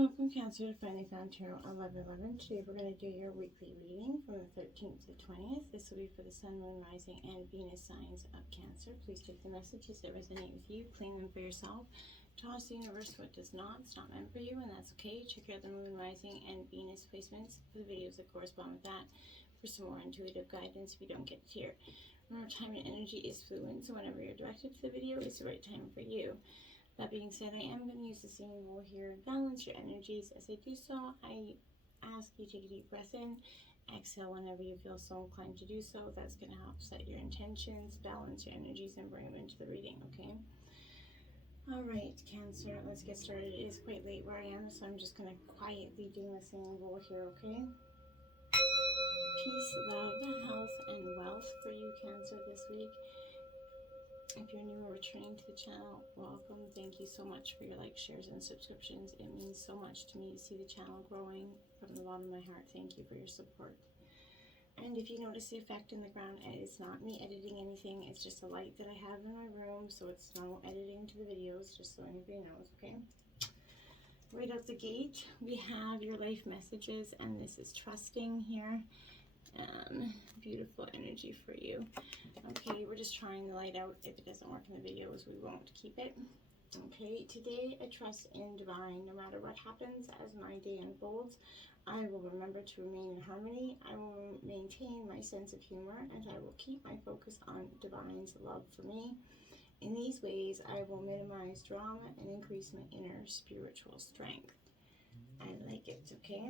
Welcome, Cancer, to Finally Found Tarot 1111. Today we're going to do your weekly reading from the 13th to the 20th. This will be for the Sun, Moon, Rising, and Venus signs of Cancer. Please take the messages that resonate with you, claim them for yourself. Toss the universe what does not. It's not meant for you, and that's okay. Check out the Moon, Rising, and Venus placements for the videos that correspond with that for some more intuitive guidance if you don't get it here. Remember, time and energy is fluid, so whenever you're directed to the video, it's the right time for you. That being said, I am going to use the same rule here. Balance your energies. As I do so, I ask you to take a deep breath in. Exhale whenever you feel so inclined to do so. That's going to help set your intentions, balance your energies, and bring them into the reading, okay? All right, Cancer, let's get started. It is quite late where I am, so I'm just going to quietly do the same rule here, okay? Peace, love, health, and wealth for you, Cancer, this week. If you're new or returning to the channel, welcome. Thank you so much for your likes, shares, and subscriptions. It means so much to me to see the channel growing. From the bottom of my heart, thank you for your support. And if you notice the effect in the ground, it's not me editing anything. It's just a light that I have in my room, so it's no editing to the videos, just so anybody knows, okay? Right out the gate, we have your life messages, and this is trusting here. Beautiful energy for you. Okay, we're just trying the light out. If it doesn't work in the videos, we won't keep it. Okay, today I trust in divine. No matter what happens as my day unfolds, I will remember to remain in harmony. I will maintain my sense of humor, and I will keep my focus on divine's love for me. In these ways, I will minimize drama and increase my inner spiritual strength. I like it, okay?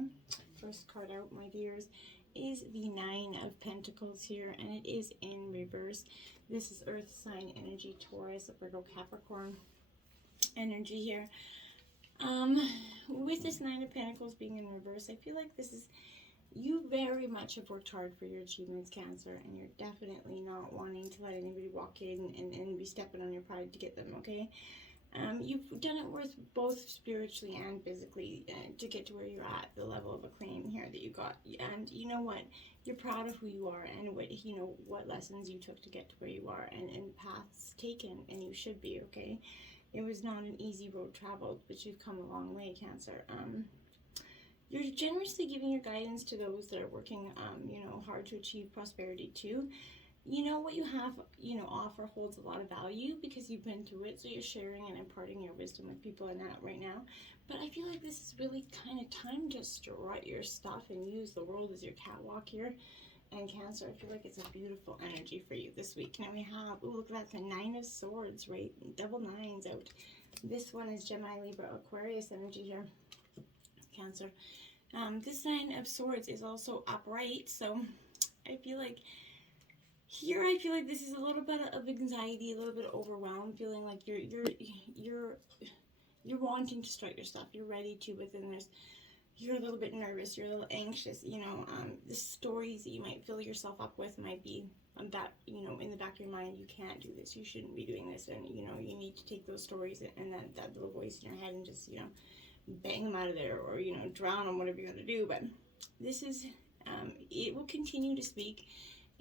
First card out, my dears, is the Nine of Pentacles here, and it is in reverse. This is Earth sign energy, Taurus, Virgo, Capricorn energy here. With this Nine of Pentacles being in reverse, I feel like this is, you very much have worked hard for your achievements, Cancer, and you're definitely not wanting to let anybody walk in and be stepping on your pride to get them, okay? You've done it worth both spiritually and physically to get to where you're at, the level of acclaim here that you got. And you know what? You're proud of who you are and what, you know, what lessons you took to get to where you are and paths taken, and you should be, okay? It was not an easy road traveled, but you've come a long way, Cancer. You're generously giving your guidance to those that are working, you know, hard to achieve prosperity too. You know, what you have, you know, offer holds a lot of value because you've been through it, so you're sharing and imparting your wisdom with people in that right now. But I feel like this is really kind of time to strut your stuff and use the world as your catwalk here. And Cancer, I feel like it's a beautiful energy for you this week. Now we have, oh, look at that, the Nine of Swords, right? Double nines out. This one is Gemini, Libra, Aquarius energy here, Cancer. This Nine of Swords is also upright, so I feel like here, I feel like this is a little bit of anxiety, a little bit of overwhelmed, feeling like you're wanting to start your stuff. You're ready to, but then you're a little bit nervous. You're a little anxious. You know, the stories that you might fill yourself up with might be that, you know, in the back of your mind, you can't do this. You shouldn't be doing this, and you know, you need to take those stories and that little voice in your head and just, you know, bang them out of there, or you know, drown them, whatever you got to do. But this is, it will continue to speak.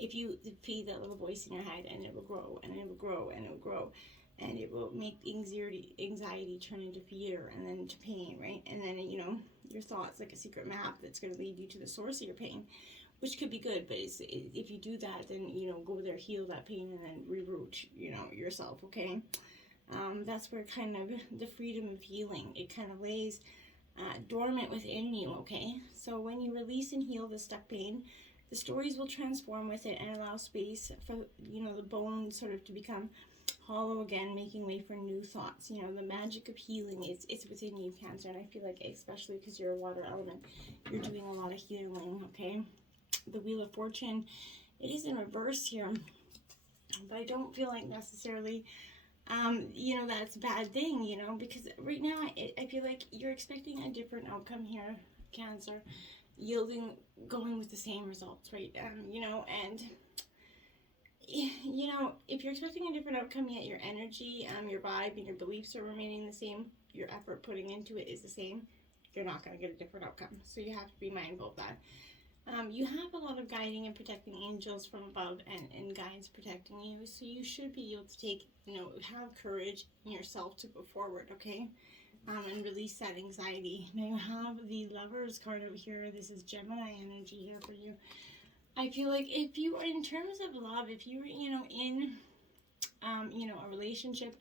If you feed that little voice in your head, and it will grow, and it will grow, and it will grow, and it will make anxiety turn into fear, and then to pain, right? And then, you know, your thoughts like a secret map that's going to lead you to the source of your pain, which could be good, but if you do that, then, you know, go there, heal that pain, and then reroute, you know, yourself, okay? That's where kind of the freedom of healing, it kind of lays dormant within you, okay? So when you release and heal the stuck pain, the stories will transform with it and allow space for, you know, the bone sort of to become hollow again, making way for new thoughts. You know, the magic of healing it's within you, Cancer, and I feel like, especially because you're a water element, you're doing a lot of healing, okay? The Wheel of Fortune, it is in reverse here, but I don't feel like necessarily, you know, that's a bad thing, you know, because right now I feel like you're expecting a different outcome here, Cancer. Going with the same results, right? You know, and you know, if you're expecting a different outcome, yet your energy, your vibe, and your beliefs are remaining the same, your effort putting into it is the same, you're not going to get a different outcome. So you have to be mindful of that. You have a lot of guiding and protecting angels from above, and guides protecting you. So you should be able to take, you know, have courage in yourself to go forward, okay? and release that anxiety. Now you have the Lovers card over here. This is Gemini energy here for you. I feel like if you are in terms of love, if you're, in, a relationship,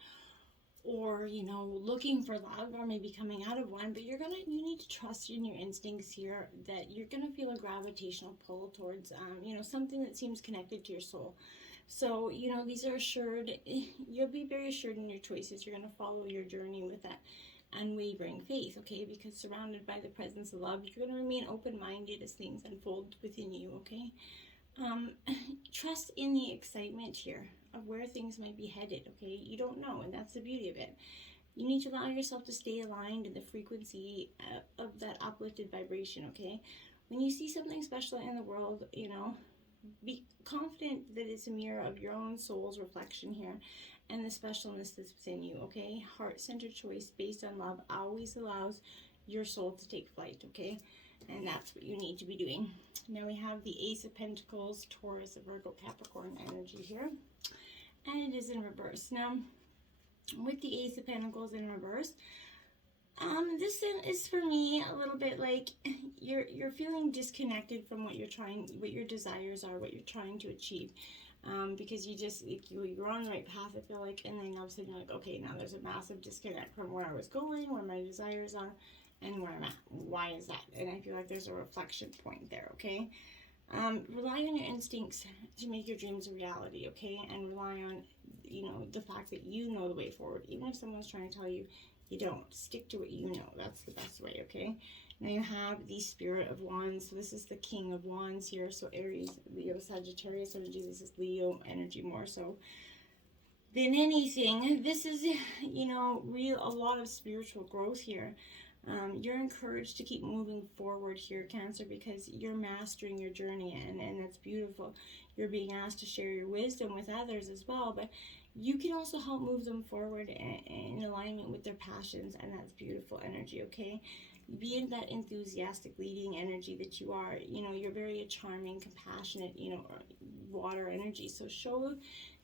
or, looking for love, or maybe coming out of one, but you need to trust in your instincts here, that you're gonna feel a gravitational pull towards, something that seems connected to your soul. So, these are assured, you'll be very assured in your choices. You're gonna follow your journey with that unwavering faith, okay? Because surrounded by the presence of love, you're gonna remain open-minded as things unfold within you, okay? Trust in the excitement here of where things might be headed, okay? You don't know, and that's the beauty of it. You need to allow yourself to stay aligned in the frequency of that uplifted vibration, okay? When you see something special in the world, be confident that it's a mirror of your own soul's reflection here and the specialness that's within you, okay? Heart-centered choice based on love always allows your soul to take flight, okay? And that's what you need to be doing. Now we have the Ace of Pentacles, Taurus, Virgo, Capricorn energy here. And it is in reverse. Now, with the Ace of Pentacles in reverse, this is for me a little bit like you're feeling disconnected from what your desires are, what you're trying to achieve. Because you're on the right path, I feel like, and then all of a sudden you're like, okay, now there's a massive disconnect from where I was going, where my desires are, and where I'm at. Why is that? And I feel like there's a reflection point there, okay? Rely on your instincts to make your dreams a reality, okay? And rely on, the fact that you know the way forward. Even if someone's trying to tell you, you don't. Stick to what you know. That's the best way, okay? Now you have the Spirit of Wands. So this is the King of Wands here. So Aries, Leo, Sagittarius energy. This is Leo energy more so than anything. This is, a lot of spiritual growth here. You're encouraged to keep moving forward here, Cancer, because you're mastering your journey, and that's beautiful. You're being asked to share your wisdom with others as well, but you can also help move them forward in alignment with their passions, and that's beautiful energy, okay? Be in that enthusiastic leading energy that you are. You're very charming, compassionate, water energy. So show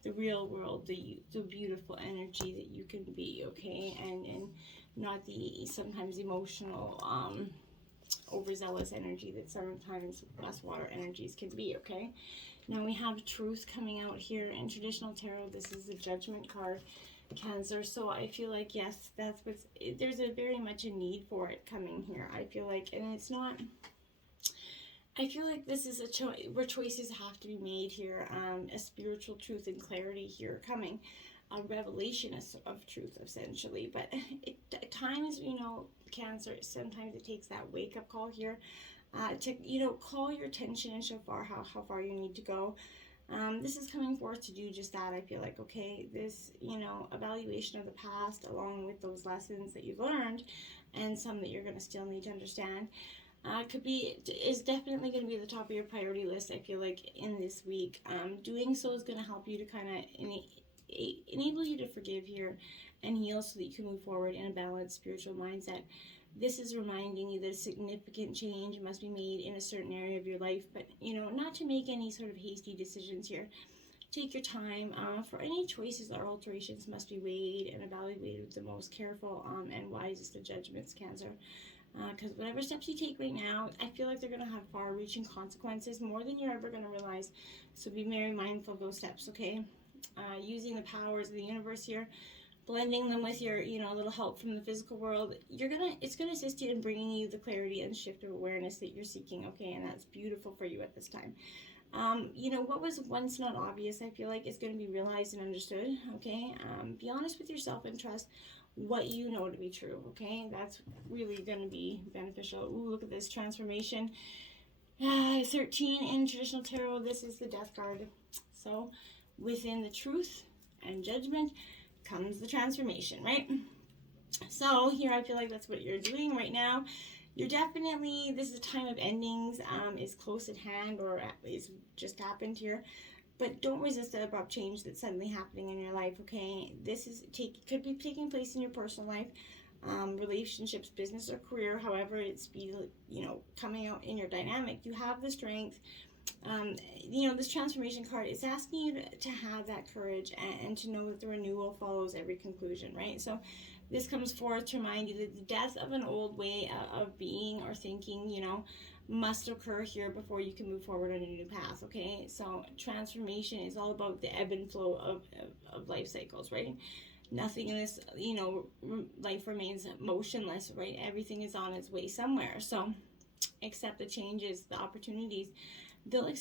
the real world the beautiful energy that you can be, okay? And not the sometimes emotional, overzealous energy that sometimes us water energies can be, okay? Now we have Truth coming out here in traditional tarot. This is the Judgment card, Cancer. So I feel like, yes, there's a very much a need for it coming here. I feel like, and it's not, I feel like this is a choice where choices have to be made here. A spiritual truth and clarity here coming. A revelation of truth, essentially. But at times, Cancer, sometimes it takes that wake-up call here to, call your attention and show how far you need to go. This is coming forth to do just that. I feel like, okay, this, evaluation of the past, along with those lessons that you've learned, and some that you're going to still need to understand, is definitely going to be at the top of your priority list, I feel like, in this week. Doing so is going to help you to kind of enable you to forgive here and heal so that you can move forward in a balanced spiritual mindset. This is reminding you that a significant change must be made in a certain area of your life, but, not to make any sort of hasty decisions here. Take your time. For any choices or alterations must be weighed and evaluated with the most careful and wisest of judgments, Cancer. Because whatever steps you take right now, I feel like they're going to have far-reaching consequences, more than you're ever going to realize. So be very mindful of those steps, okay? Using the powers of the universe here, blending them with your, little help from the physical world, it's gonna assist you in bringing you the clarity and shift of awareness that you're seeking, okay? And that's beautiful for you at this time. What was once not obvious, I feel like, is going to be realized and understood, okay? Be honest with yourself and trust what you know to be true, okay? That's really going to be beneficial. Ooh, look at this transformation. 13 in traditional tarot, this is the Death card. So within the truth and judgment comes the transformation, right? So here I feel like that's what you're doing right now. You're definitely, this is a time of endings, is close at hand, or is just happened here. But don't resist the abrupt change that's suddenly happening in your life, okay? This could be taking place in your personal life, relationships, business, or career. However it's coming out in your dynamic. You have the strength. This transformation card is asking you to have that courage and to know that the renewal follows every conclusion, right? So This comes forth to remind you that the death of an old way of being or thinking, you know, must occur here before you can move forward on a new path, okay? So transformation is all about the ebb and flow of life cycles, right? Nothing in this, you know, life remains motionless, right? Everything is on its way somewhere. So accept the changes, the opportunities. They'll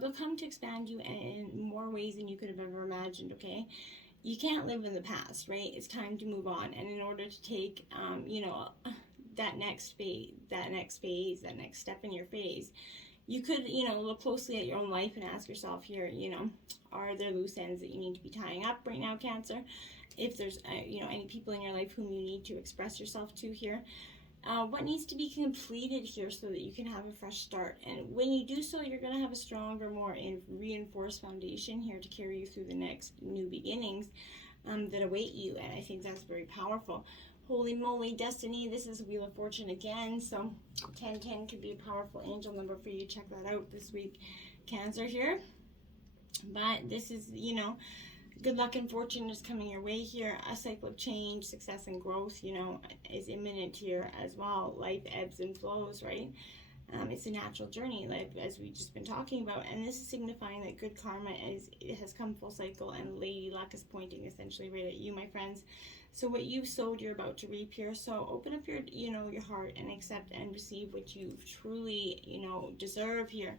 they'll come to expand you in more ways than you could have ever imagined, okay? You can't live in the past, right? It's time to move on. And in order to take, that next phase, that next step in your phase, you could, look closely at your own life and ask yourself here, are there loose ends that you need to be tying up right now, Cancer? If there's, any people in your life whom you need to express yourself to here, what needs to be completed here so that you can have a fresh start. And when you do so, you're going to have a stronger, more reinforced foundation here to carry you through the next new beginnings that await you. And I think that's very powerful. Holy moly, Destiny, this is Wheel of Fortune again. So 1010 could be a powerful angel number for you. Check that out this week, Cancer here. But this is, good luck and fortune is coming your way here. A cycle of change, success, and growth, is imminent here as well. Life ebbs and flows, right? It's a natural journey, like as we've just been talking about. And this is signifying that good karma it has come full cycle, and Lady Luck is pointing essentially right at you, my friends. So what you've sowed, you're about to reap here. So open up your, your heart and accept and receive what you truly, deserve here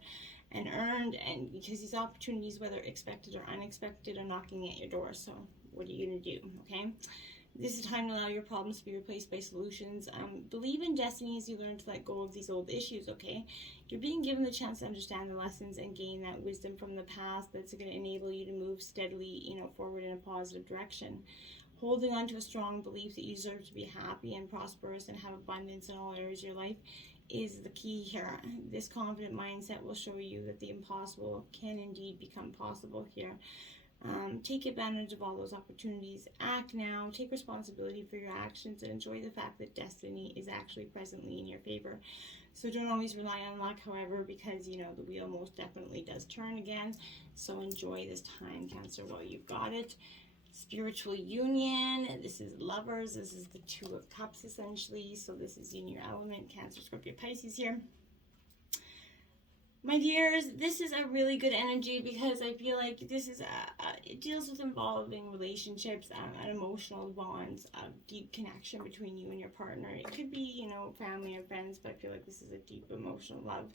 and earned, and because these opportunities, whether expected or unexpected, are knocking at your door. So what are you going to do? Okay, this is time to allow your problems to be replaced by solutions. Believe in destiny as you learn to let go of these old issues. Okay, you're being given the chance to understand the lessons and gain that wisdom from the past that's going to enable you to move steadily, forward in a positive direction. Holding on to a strong belief that you deserve to be happy and prosperous and have abundance in all areas of your life is the key here. This confident mindset will show you that the impossible can indeed become possible here. Take advantage of all those opportunities. Act now. Take responsibility for your actions and enjoy the fact that destiny is actually presently in your favor. So don't always rely on luck, however, because, the wheel most definitely does turn again. So enjoy this time, Cancer, while you've got it. Spiritual union, this is lovers, this is the Two of Cups essentially, so this is in your element, Cancer, Scorpio, Pisces here. My dears, this is a really good energy because I feel like this is it deals with involving relationships, and emotional bonds, deep connection between you and your partner. It could be, family or friends, but I feel like this is a deep emotional love.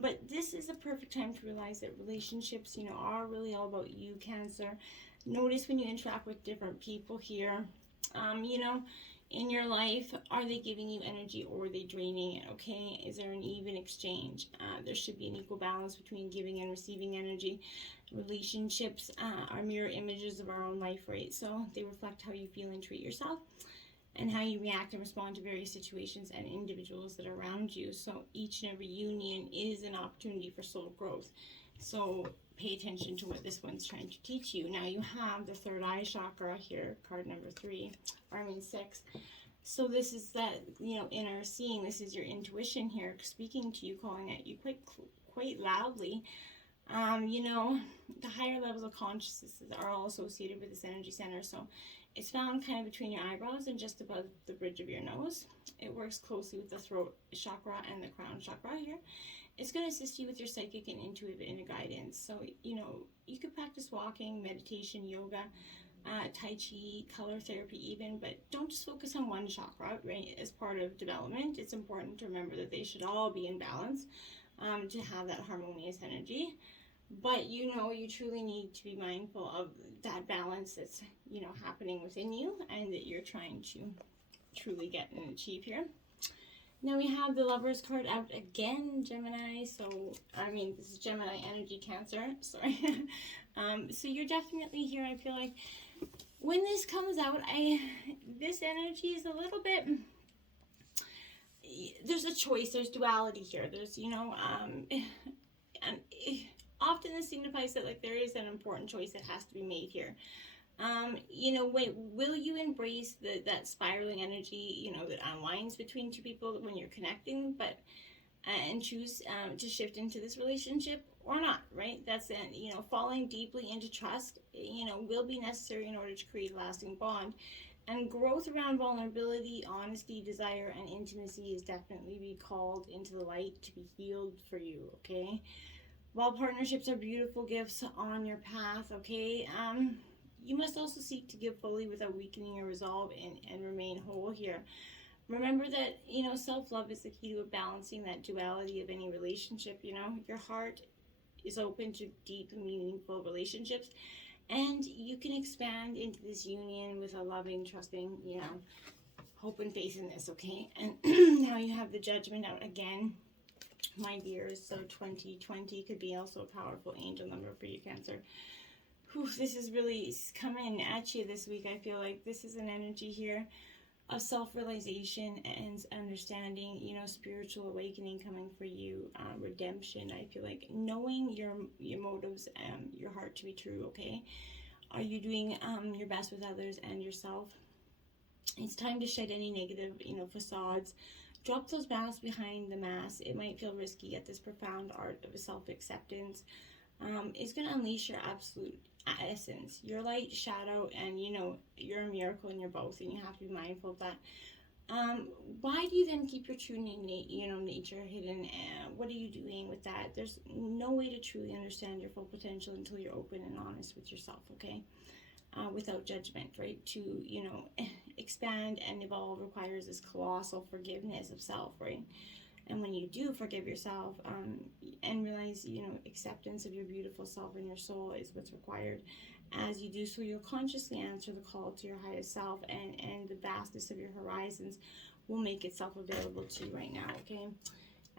But this is a perfect time to realize that relationships, are really all about you, Cancer. Notice when you interact with different people here, in your life, are they giving you energy or are they draining it, okay? Is there an even exchange? There should be an equal balance between giving and receiving energy. Relationships are mirror images of our own life, right? So they reflect how you feel and treat yourself and how you react and respond to various situations and individuals that are around you. So each and every union is an opportunity for soul growth. So pay attention to what this one's trying to teach you. Now you have the third eye chakra here, card number 6. So this is that, inner seeing. This is your intuition here, speaking to you, calling at you quite loudly. The higher levels of consciousness are all associated with this energy center. So it's found kind of between your eyebrows and just above the bridge of your nose. It works closely with the throat chakra and the crown chakra here. It's going to assist you with your psychic and intuitive inner guidance. So, you could practice walking, meditation, yoga, Tai Chi, color therapy even, but don't just focus on one chakra, right? As part of development, it's important to remember that they should all be in balance to have that harmonious energy. But, you truly need to be mindful of that balance that's, happening within you and that you're trying to truly get and achieve here. Now we have the Lovers card out again, Gemini. So, this is Gemini energy, Cancer. Sorry. So you're definitely here. I feel like when this comes out, this energy is a little bit, there's a choice. There's duality here. There's, and often this signifies that, there is an important choice that has to be made here. Will you embrace that spiraling energy, that unwinds between two people when you're connecting, and choose to shift into this relationship or not, right? That's falling deeply into trust, will be necessary in order to create a lasting bond. And growth around vulnerability, honesty, desire, and intimacy is definitely be called into the light to be healed for you, okay? While partnerships are beautiful gifts on your path, okay, you must also seek to give fully without weakening your resolve and remain whole here. Remember that, self-love is the key to balancing that duality of any relationship. Your heart is open to deep, meaningful relationships, and you can expand into this union with a loving, trusting, hope and faith in this, okay? And now you have the Judgment out again, my dears. So 2020 could be also a powerful angel number for you, Cancer. Whew, this is really coming at you this week. I feel like this is an energy here of self-realization and understanding, spiritual awakening coming for you, redemption. I feel like knowing your motives, your heart to be true, okay? Are you doing your best with others and yourself? It's time to shed any negative, facades. Drop those masks behind the mask. It might feel risky, yet this profound art of self-acceptance is going to unleash your absolute essence, your light, shadow, and you're a miracle and you're both, and you have to be mindful of that. Why do you then keep your true nature hidden? What are you doing with that? There's no way to truly understand your full potential until you're open and honest with yourself, okay? Without judgment, right? To expand and evolve requires this colossal forgiveness of self, right? And when you do forgive yourself, and realize, acceptance of your beautiful self and your soul is what's required. As you do so, you'll consciously answer the call to your highest self, and the vastness of your horizons will make itself available to you right now, okay?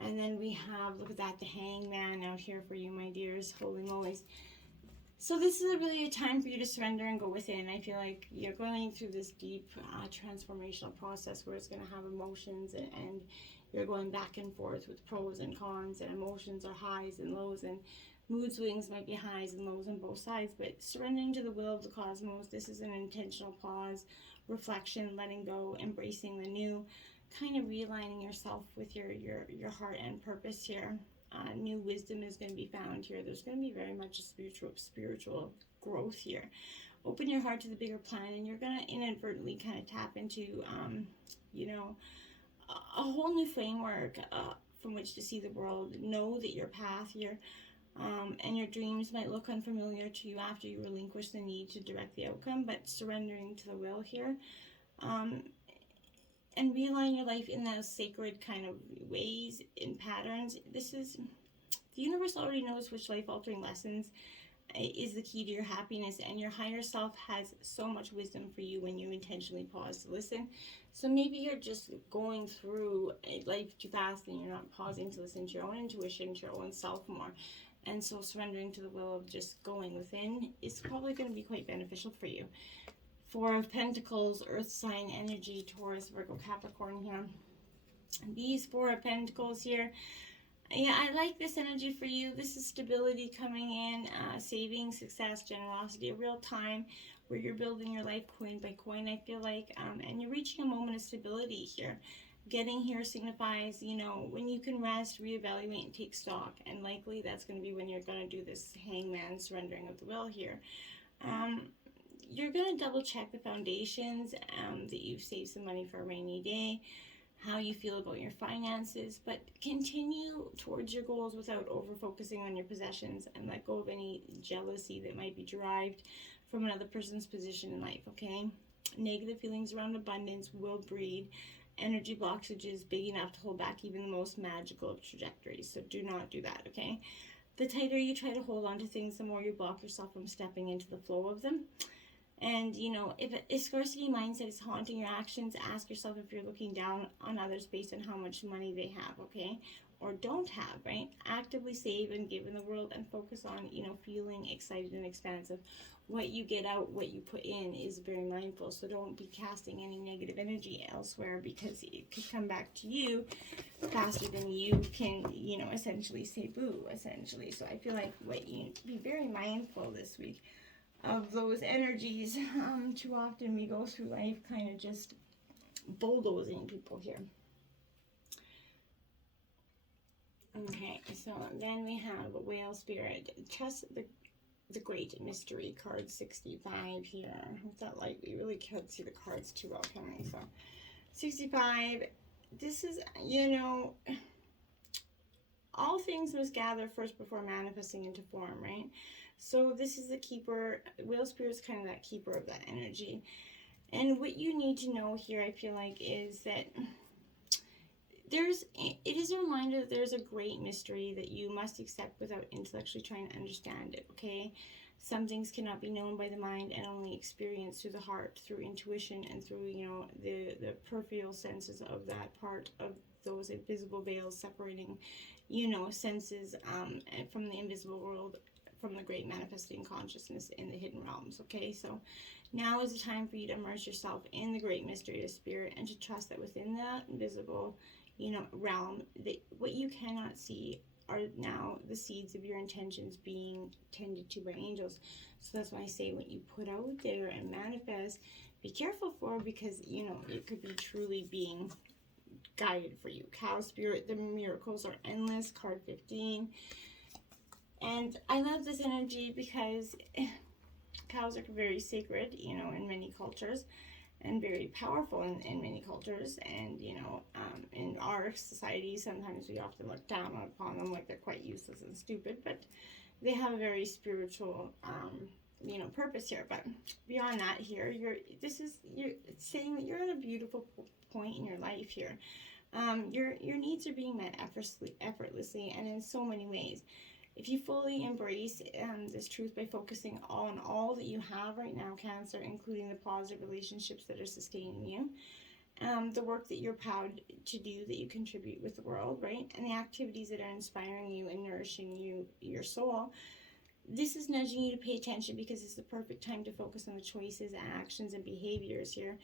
And then we have, look at that, the Hangman out here for you, my dears. Holy mollies. So this is really a time for you to surrender and go within. I feel like you're going through this deep transformational process where it's going to have emotions, and you're going back and forth with pros and cons, and emotions are highs and lows, and mood swings might be highs and lows on both sides. But surrendering to the will of the cosmos, this is an intentional pause, reflection, letting go, embracing the new, kind of realigning yourself with your heart and purpose here. New wisdom is going to be found here. There's going to be very much a spiritual growth here. Open your heart to the bigger plan, and you're going to inadvertently kind of tap into, a whole new framework from which to see the world. Know that your path here and your dreams might look unfamiliar to you after you relinquish the need to direct the outcome, but surrendering to the will here, and realign your life in those sacred kind of ways, in patterns. The universe already knows which life-altering lessons is the key to your happiness, and your higher self has so much wisdom for you when you intentionally pause to listen. So maybe you're just going through life too fast and you're not pausing to listen to your own intuition, to your own self more. And so surrendering to the will of just going within is probably going to be quite beneficial for you. Four of Pentacles, Earth sign energy, Taurus, Virgo, Capricorn here. These Four of Pentacles here, yeah, I like this energy for you. This is stability coming in, saving, success, generosity, a real time where you're building your life coin by coin, I feel like, and you're reaching a moment of stability here. Getting here signifies, when you can rest, reevaluate, and take stock, and likely that's going to be when you're going to do this Hangman, surrendering of the will here. You're going to double check the foundations, that you've saved some money for a rainy day, how you feel about your finances, but continue towards your goals without over-focusing on your possessions, and let go of any jealousy that might be derived from another person's position in life, okay? Negative feelings around abundance will breed energy blockages big enough to hold back even the most magical of trajectories, so do not do that, okay? The tighter you try to hold on to things, the more you block yourself from stepping into the flow of them. And, if a scarcity mindset is haunting your actions, ask yourself if you're looking down on others based on how much money they have, okay? Or don't have, right? Actively save and give in the world, and focus on, feeling excited and expansive. What you get out, what you put in is very mindful. So don't be casting any negative energy elsewhere, because it could come back to you faster than you can, essentially say boo, essentially. So I feel like what you be very mindful this week of those energies. Too often we go through life kind of just bulldozing people here. Okay, so then we have Whale Spirit. Trust the Great Mystery card 65 here. With that light, we really can't see the cards too well, can we? So 65, this is, you know, all things must gather first before manifesting into form, right? So this is the keeper. Wheel Spirit's kind of that keeper of that energy. And what you need to know here, I feel like, is that it is a reminder that there's a great mystery that you must accept without intellectually trying to understand it, okay? Some things cannot be known by the mind and only experienced through the heart, through intuition, and through, you know, the peripheral senses of that part of those invisible veils separating, you know, senses from the invisible world, from the great manifesting consciousness in the hidden realms, okay? So now is the time for you to immerse yourself in the great mystery of spirit and to trust that within that invisible, you know, realm, that what you cannot see are now the seeds of your intentions being tended to by angels. So that's why I say what you put out there and manifest, be careful for, because, you know, it could be truly being guided for you. Cow Spirit, the miracles are endless, card 15. And I love this energy because cows are very sacred, you know, in many cultures, and very powerful in many cultures. And, you know, in our society, sometimes we often look down upon them like they're quite useless and stupid, but they have a very spiritual, you know, purpose here. But beyond that here, you're saying that you're at a beautiful point in your life here. Your needs are being met effortlessly and in so many ways. If you fully embrace this truth by focusing on all that you have right now, Cancer, including the positive relationships that are sustaining you, the work that you're proud to do, that you contribute with the world, right, and the activities that are inspiring you and nourishing you, your soul, this is nudging you to pay attention, because it's the perfect time to focus on the choices, actions, and behaviors here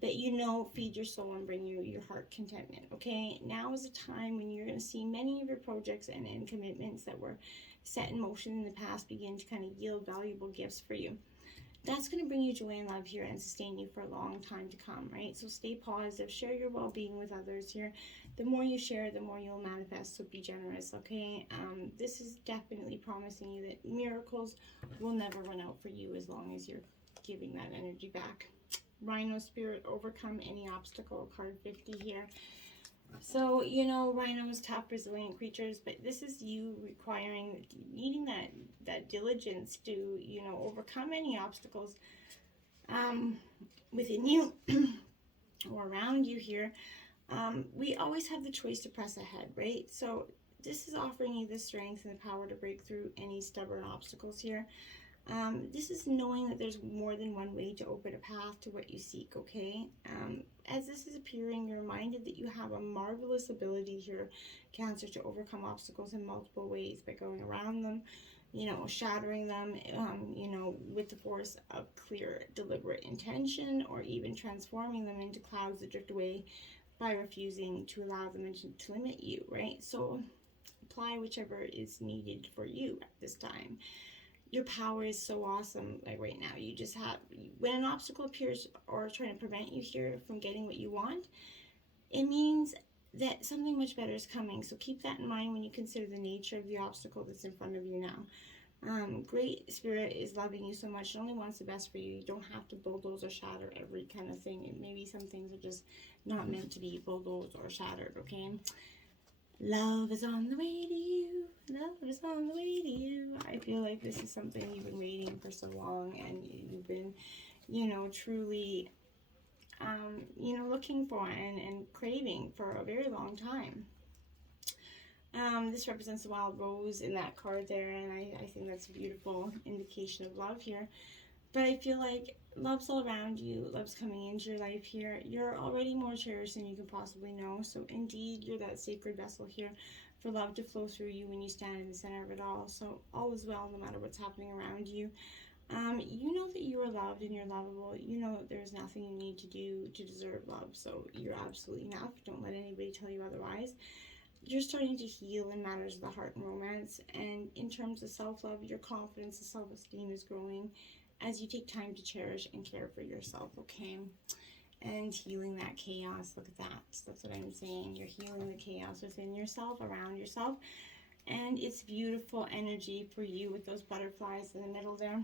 that, you know, feed your soul and bring you your heart contentment, okay? Now is a time when you're going to see many of your projects and commitments that were set in motion in the past begin to kind of yield valuable gifts for you. That's going to bring you joy and love here and sustain you for a long time to come, right? So stay positive, share your well-being with others here. The more you share, the more you'll manifest, so be generous, okay? This is definitely promising you that miracles will never run out for you as long as you're giving that energy back. Rhino Spirit, overcome any obstacle, card 50 here. So, you know, rhinos, tough, resilient creatures, but this is you needing that diligence to, you know, overcome any obstacles within you or around you here. We always have the choice to press ahead, right? So this is offering you the strength and the power to break through any stubborn obstacles here. This is knowing that there's more than one way to open a path to what you seek, okay? As this is appearing, you're reminded that you have a marvelous ability here, Cancer, to overcome obstacles in multiple ways by going around them, you know, shattering them, you know, with the force of clear, deliberate intention, or even transforming them into clouds that drift away by refusing to allow them to limit you, right? So apply whichever is needed for you at this time. Your power is so awesome, like right now. You just have, when an obstacle appears or trying to prevent you here from getting what you want, it means that something much better is coming. So keep that in mind when you consider the nature of the obstacle that's in front of you now. Great Spirit is loving you so much. It only wants the best for you. You don't have to bulldoze or shatter every kind of thing. Maybe some things are just not meant to be bulldozed or shattered, okay? Love is on the way to you. Love is on the way to you. I feel like this is something you've been waiting for so long, and you've been, you know, truly, you know, looking for and craving for a very long time. This represents the wild rose in that card there, and I think that's a beautiful indication of love here. But I feel like love's all around you. Love's coming into your life here. You're already more cherished than you can possibly know. So indeed, you're that sacred vessel here for love to flow through you when you stand in the center of it all. So all is well, no matter what's happening around you. You know that you are loved and you're lovable. You know that there's nothing you need to do to deserve love. So you're absolutely enough. Don't let anybody tell you otherwise. You're starting to heal in matters of the heart and romance. And in terms of self-love, your confidence and self-esteem is growing as you take time to cherish and care for yourself, okay? And healing that chaos. Look at that. That's what I'm saying. You're healing the chaos within yourself, around yourself. And it's beautiful energy for you with those butterflies in the middle there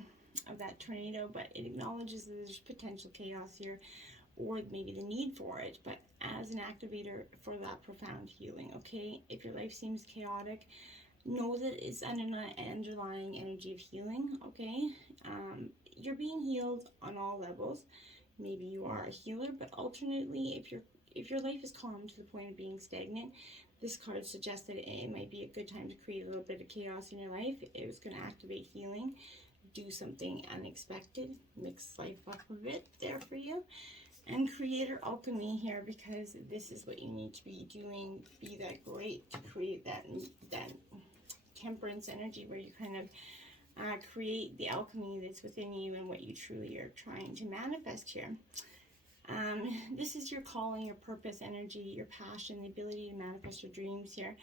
of that tornado, but it acknowledges that there's potential chaos here, or maybe the need for it, but as an activator for that profound healing, okay? If your life seems chaotic, know that it's an underlying energy of healing, okay? You're being healed on all levels. Maybe you are a healer, but alternately, if your life is calm to the point of being stagnant, this card suggests that it might be a good time to create a little bit of chaos in your life. It was going to activate healing, do something unexpected, mix life up a bit there for you, and creator alchemy here, because this is what you need to be doing. Be that great to create that temperance energy where you kind of create the alchemy that's within you and what you truly are trying to manifest here. This is your calling, your purpose, energy, your passion, the ability to manifest your dreams here.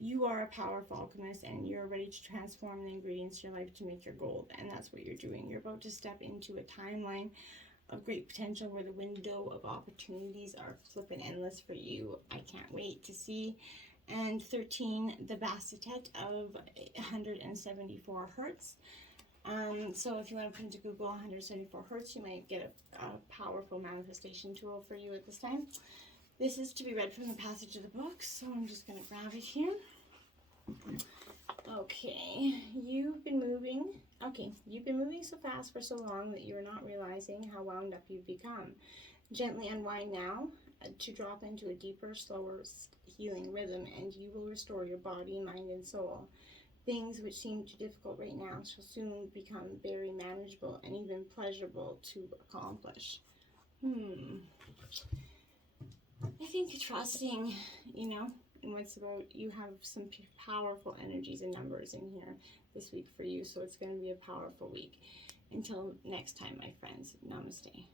You are a powerful alchemist, and you're ready to transform the ingredients of your life to make your gold, and that's what you're doing. You're about to step into a timeline of great potential where the window of opportunities are flipping endless for you. I can't wait to see. And 13, the Bassetet of 174 hertz. So if you want to put into Google 174 hertz, you might get a powerful manifestation tool for you at this time. This is to be read from the passage of the book, so I'm just going to grab it here. Okay, you've been moving so fast for so long that you're not realizing how wound up you've become. Gently unwind now to drop into a deeper, slower healing rhythm, and you will restore your body, mind, and soul. Things which seem too difficult right now shall soon become very manageable and even pleasurable to accomplish. I think trusting, in what's about, you have some powerful energies and numbers in here this week for you, so it's going to be a powerful week. Until next time, my friends, namaste.